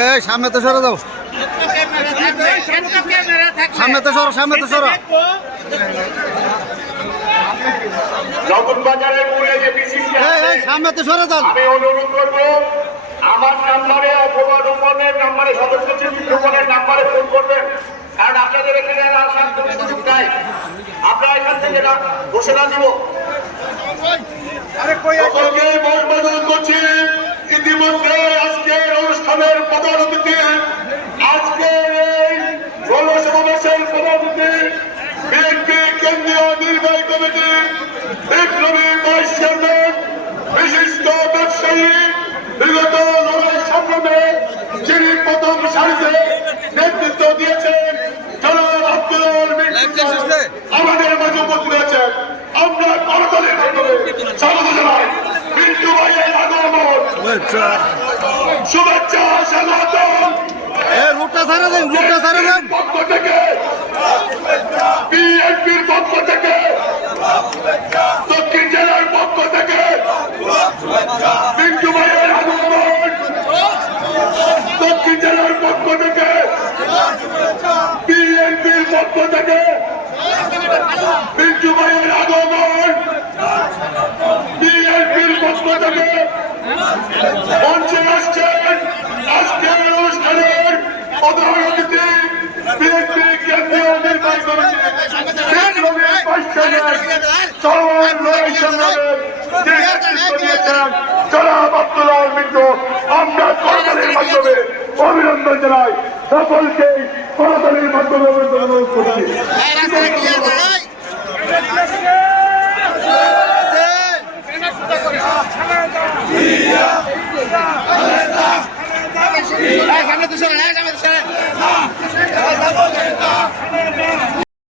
এই সামনে তো সরে যাও, সামনে তো সরো, সামনে তো সরো। নতুন বাজারের মোড়ে যে বিসিসি সামনে তো সরে যান। আমি অনুরোধ করবো আমার নাম্বারে অথবা রূপনের নাম্বারে সদস্য রূপনের নাম্বারে ফোন করবেন, কারণ আপনাদের এখানে আসার কোনো সুযোগ নাই। আমরা এখান থেকে ঘোষণা দিব। সকলকে বরবাদন করছি। ইতিমধ্যে আজকের অনুষ্ঠানের প্রধান অতিথি, আজকের এই গণসমাবেশের প্রধান অতিথি বিএনপি কেন্দ্রীয় নির্বাহী কমিটি বিপ্লবী ভাইস চেয়ারম্যান, বিশিষ্ট ব্যবসায়ী, বিগত লড়াই সংগ্রামে যিনি প্রথম সারিতে নেতৃত্ব দিয়েছেন জনাব আব্দুল আমাদের মাঝে উপস্থিত হয়েছেন। আমরা করতালির মাধ্যমে স্বাগত জানাই বিন্দু ভাইয়ের আগমন, শুভেচ্ছা স্বাগতম। রুটটা ছাড়া দেন, রুটটা ছাড়া দেন। পক্ষ থেকে বিএনপির পক্ষ থেকে, দক্ষিণ জেলার পক্ষ থেকে বিন্দু ভাইয়ের আগমন, দক্ষিণ জেলার পক্ষ থেকে বিএনপির পক্ষ থেকে বিন্দু ভাইয়ের আগমন, বিএনপির পক্ষ থেকে মঞ্চে আসছেন আজকের অনুষ্ঠানের প্রধান অতিথি বিএনপি কেন্দ্রীয় নির্বাহী কমিটি বিপ্লবী ভাইস চেয়ারম্যান চলমান লড়াই সংগ্রামের যিনি নেতৃত্ব দিয়েছেন জনাব আব্দুল মিন্টু। আমরা করতালির মাধ্যমে অভিনন্দন জানাই, সকলকে করতালির মাধ্যমে অভিনন্দন করছি। সামনে তো সরে